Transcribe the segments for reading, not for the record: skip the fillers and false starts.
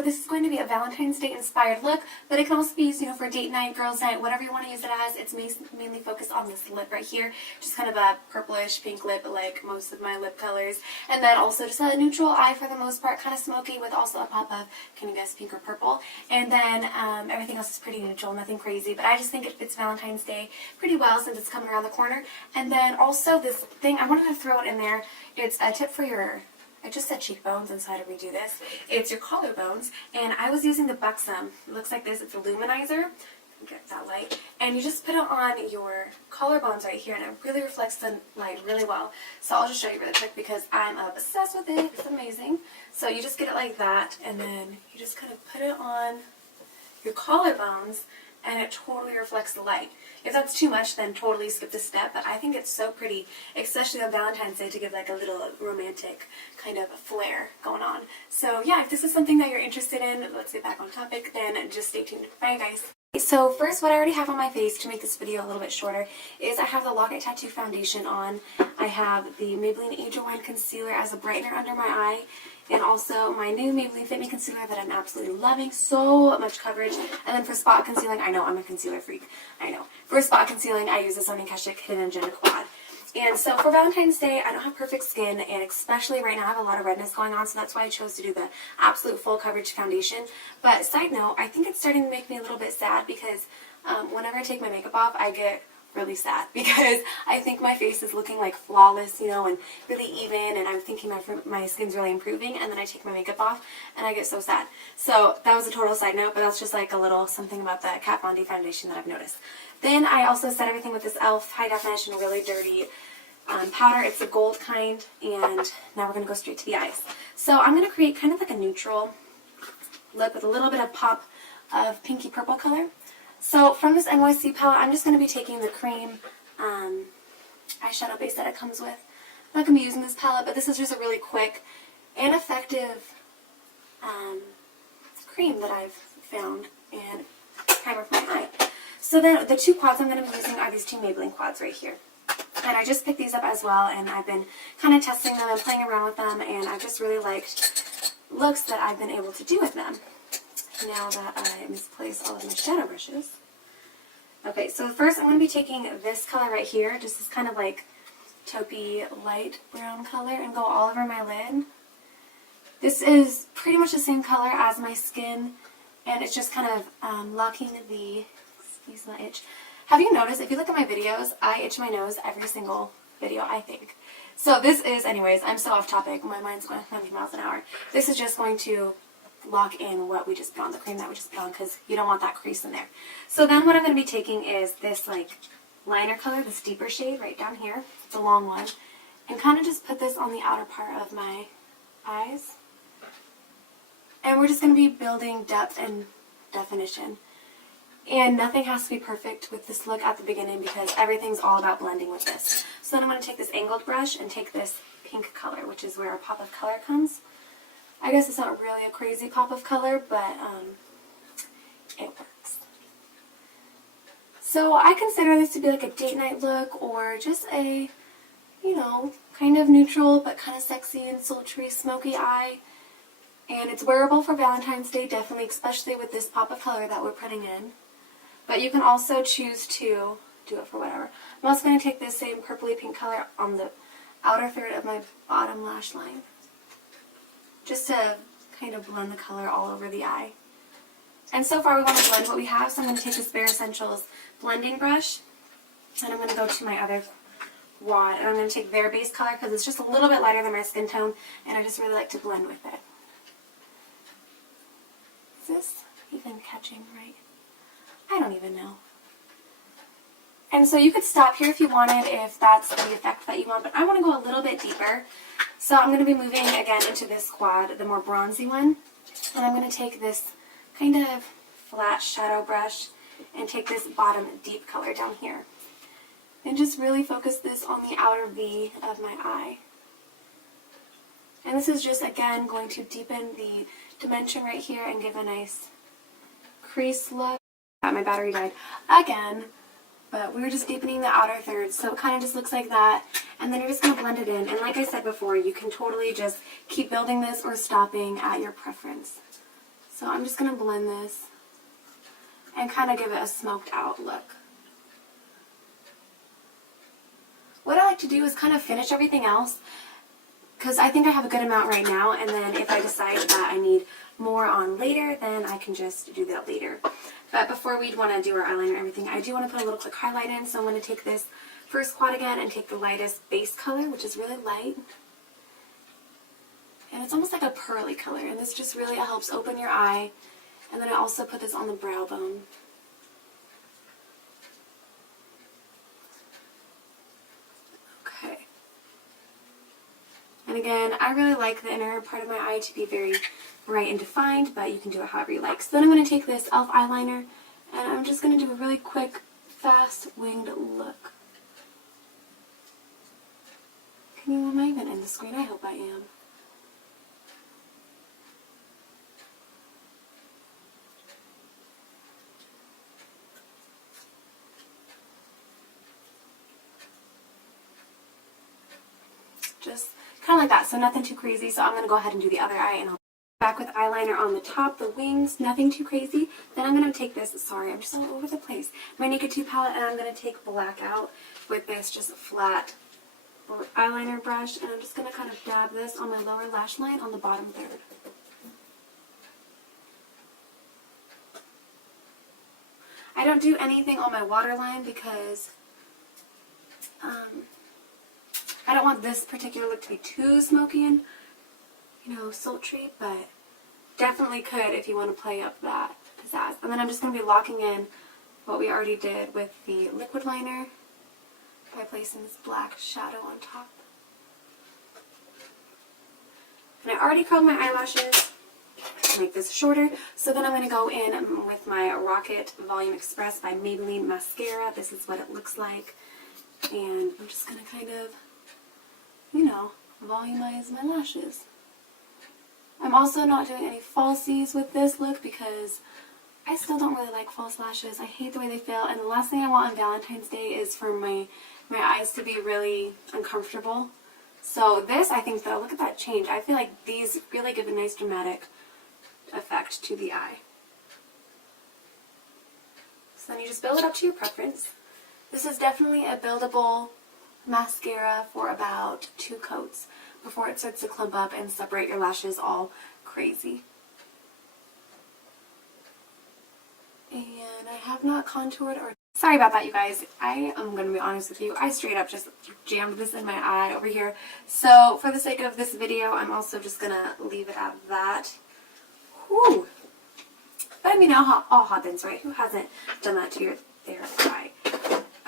so this is going to be a Valentine's Day inspired look, but it can also be used, for date night, girls night, whatever you want to use it as. It's mainly focused on this lip right here, just kind of a purplish pink lip like most of my lip colors. And then also just a neutral eye for the most part, kind of smoky with also a pop of, can you guess, pink or purple. And then everything else is pretty neutral, nothing crazy, but I just think it fits Valentine's Day pretty well since it's coming around the corner. And then also this thing, I wanted to throw it in there. It's a tip for your, I just said cheekbones, and so I had to redo this. It's your collarbones, and I was using the Buxom. It looks like this. It's a luminizer. Get that light. And you just put it on your collarbones right here, and it really reflects the light really well. So I'll just show you really quick because I'm obsessed with it. It's amazing. So you just get it like that, and then you just kind of put it on your collarbones, and it totally reflects the light. If that's too much, then totally skip this step, but I think it's so pretty, especially on Valentine's Day, to give like a little romantic kind of flair going on. So yeah, if this is something that you're interested in, let's get back on topic, then just stay tuned. Bye guys. So first, what I already have on my face to make this video a little bit shorter is I have the Latte Tattoo Foundation on. I have the Maybelline Age of Wine Concealer as a brightener under my eye. And also my new Maybelline Fit Me Concealer that I'm absolutely loving. So much coverage. And then for spot concealing, I know I'm a concealer freak. I know. For spot concealing, I use the Sonia Kashuk Hidden Agenda Quad. And so for Valentine's Day, I don't have perfect skin, and especially right now I have a lot of redness going on, so that's why I chose to do the absolute full coverage foundation. But side note, I think it's starting to make me a little bit sad because whenever I take my makeup off, I get really sad because I think my face is looking like flawless, and really even, and I'm thinking my skin's really improving, and then I take my makeup off and I get so sad. So that was a total side note, but that's just like a little something about the Kat Von D foundation that I've noticed. Then I also set everything with this E.L.F. high definition really dirty powder. It's the gold kind, and now we're going to go straight to the eyes. So I'm going to create kind of like a neutral look with a little bit of pop of pinky purple color. So from this N.Y.C palette, I'm just going to be taking the cream eyeshadow base that it comes with. I'm not going to be using this palette, but this is just a really quick and effective cream that I've found, and primer for my eye. So then the two quads I'm going to be using are these two Maybelline quads right here. And I just picked these up as well, and I've been kind of testing them and playing around with them, and I've just really liked looks that I've been able to do with them. Now that I misplaced all of my shadow brushes. Okay, so first I'm going to be taking this color right here, just this kind of like taupey light brown color, and go all over my lid. This is pretty much the same color as my skin, and it's just kind of locking the, excuse my itch. Have you noticed, if you look at my videos, I itch my nose every single video, I think. So this is, anyways, I'm so off topic, my mind's going 100 miles an hour. This is just going to lock in what we just put on, the cream that we just put on, because you don't want that crease in there. So then what I'm going to be taking is this like liner color, this deeper shade right down here, the long one, and kind of just put this on the outer part of my eyes. And we're just going to be building depth and definition. And nothing has to be perfect with this look at the beginning because everything's all about blending with this. So then I'm going to take this angled brush and take this pink color, which is where our pop of color comes. I guess it's not really a crazy pop of color, but it works. So I consider this to be like a date night look, or just a, kind of neutral but kind of sexy and sultry smoky eye. And it's wearable for Valentine's Day, definitely, especially with this pop of color that we're putting in. But you can also choose to do it for whatever. I'm also going to take this same purpley pink color on the outer third of my bottom lash line, just to kind of blend the color all over the eye. And so far we want to blend what we have, so I'm going to take this Bare Essentials blending brush, and I'm going to go to my other wad, and I'm going to take their base color because it's just a little bit lighter than my skin tone, and I just really like to blend with it. Is this even catching right? I don't even know. And so you could stop here if you wanted, if that's the effect that you want, but I want to go a little bit deeper. So I'm going to be moving again into this quad, the more bronzy one, and I'm going to take this kind of flat shadow brush and take this bottom deep color down here. And just really focus this on the outer V of my eye. And this is just, again, going to deepen the dimension right here and give a nice crease look. My battery died again, but we were just deepening the outer third, so it kind of just looks like that. And then you're just going to blend it in. And like I said before, you can totally just keep building this or stopping at your preference. So I'm just going to blend this and kind of give it a smoked out look. What I like to do is kind of finish everything else, because I think I have a good amount right now, and then if I decide that I need more on later, then I can just do that later. But before we'd want to do our eyeliner and everything, I do want to put a little quick highlight in, so I'm going to take this first quad again and take the lightest base color, which is really light. And it's almost like a pearly color, and this just really helps open your eye. And then I also put this on the brow bone. Okay. And again, I really like the inner part of my eye to be very bright and defined, but you can do it however you like. So then I'm going to take this E.L.F. eyeliner, and I'm just going to do a really quick, fast, winged look. Am I even in the screen? I hope I am. Just kind of like that, so nothing too crazy. So I'm going to go ahead and do the other eye, and I'll back with eyeliner on the top, the wings, nothing too crazy. Then I'm going to take this, sorry, I'm just all over the place, my Naked 2 palette, and I'm going to take black out with this just flat eyeliner brush, and I'm just going to kind of dab this on my lower lash line on the bottom third. I don't do anything on my waterline because I don't want this particular look to be too smoky and, you know, sultry, but definitely could if you want to play up that pizzazz. And then I'm just going to be locking in what we already did with the liquid liner by placing this black shadow on top. And I already curled my eyelashes to make this shorter, so then I'm going to go in with my Rocket Volume Express by Maybelline mascara. This is what it looks like, and I'm just going to kind of, you know, volumize my lashes. I'm also not doing any falsies with this look because I still don't really like false lashes. I hate the way they feel, and the last thing I want on Valentine's Day is for my eyes to be really uncomfortable. So this, I think though, look at that change. I feel like these really give a nice dramatic effect to the eye. So then you just build it up to your preference. This is definitely a buildable mascara for about 2 coats before it starts to clump up and separate your lashes all crazy. And I have not contoured or... Sorry about that, you guys. I am going to be honest with you. I straight up just jammed this in my eye over here. So for the sake of this video, I'm also just going to leave it at that. Whew. But I mean, all happens, right? Who hasn't done that to their eye?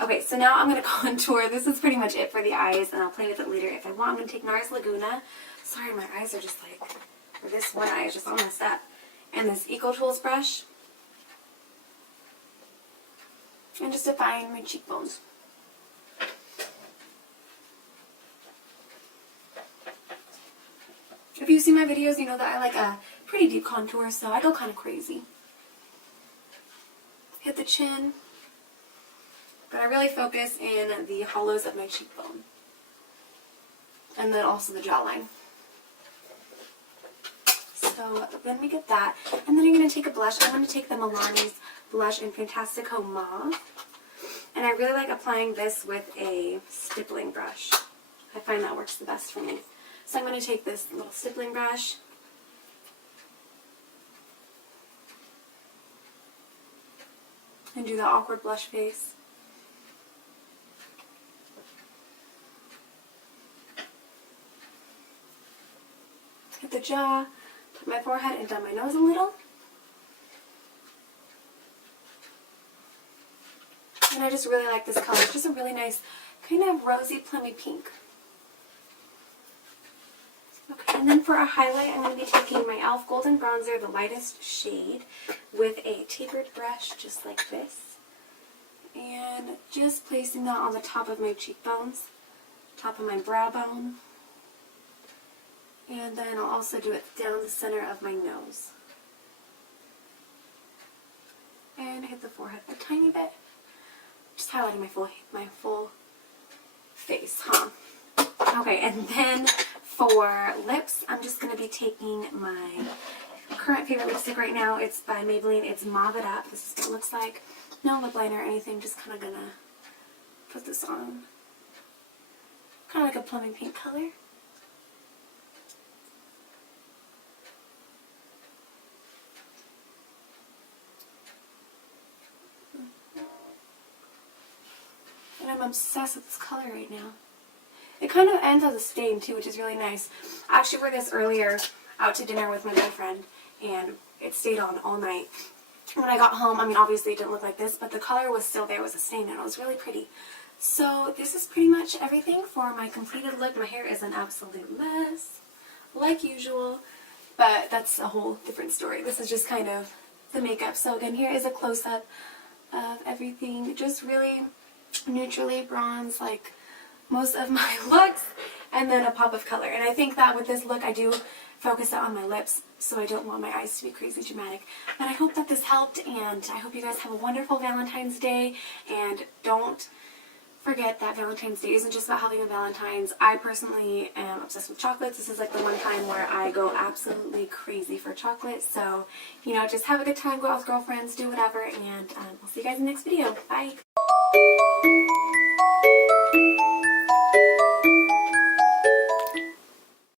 Okay, so now I'm going to contour. This is pretty much it for the eyes, and I'll play with it later if I want. I'm going to take Nars Laguna. Sorry, my eyes are just like, or this one eye is just all messed up. And this Eco Tools brush. And just define my cheekbones. If you see my videos, you know that I like a pretty deep contour, so I go kind of crazy. Hit the chin. But I really focus in the hollows of my cheekbone. And then also the jawline. So then we get that. And then you're going to take a blush. I'm going to take the Milani's blush in Fantastico Mauve. And I really like applying this with a stippling brush. I find that works the best for me. So I'm going to take this little stippling brush. And do the awkward blush face. Hit the jaw, tap my forehead, and down my nose a little. And I just really like this color. It's just a really nice kind of rosy, plummy pink. Okay, and then for a highlight, I'm going to be taking my E.L.F. Golden Bronzer, the lightest shade, with a tapered brush just like this. And just placing that on the top of my cheekbones, top of my brow bone. And then I'll also do it down the center of my nose. And hit the forehead a tiny bit. Just highlighting my full face, huh? Okay, and then for lips, I'm just going to be taking my current favorite lipstick right now. It's by Maybelline. It's Mauve It Up. This is what it looks like. No lip liner or anything. Just kind of gonna put this on. Kind of like a plumbing pink color. And I'm obsessed with this color right now. It kind of ends as a stain too, which is really nice. I actually wore this earlier out to dinner with my boyfriend, and it stayed on all night. When I got home, I mean, obviously it didn't look like this, but the color was still there. It was a stain, and it was really pretty. So this is pretty much everything for my completed look. My hair is an absolute mess, like usual, but that's a whole different story. This is just kind of the makeup. So again, here is a close-up of everything. Just really neutrally bronze, like most of my looks, and then a pop of color. And I think that with this look I do focus it on my lips, so I don't want my eyes to be crazy dramatic. But I hope that this helped, and I hope you guys have a wonderful Valentine's Day. And don't forget that Valentine's Day isn't just about having a Valentine's. I personally am obsessed with chocolates. This is like the one time where I go absolutely crazy for chocolate. So, you know, just have a good time, go out with girlfriends, do whatever, and we'll see you guys in the next video. Bye!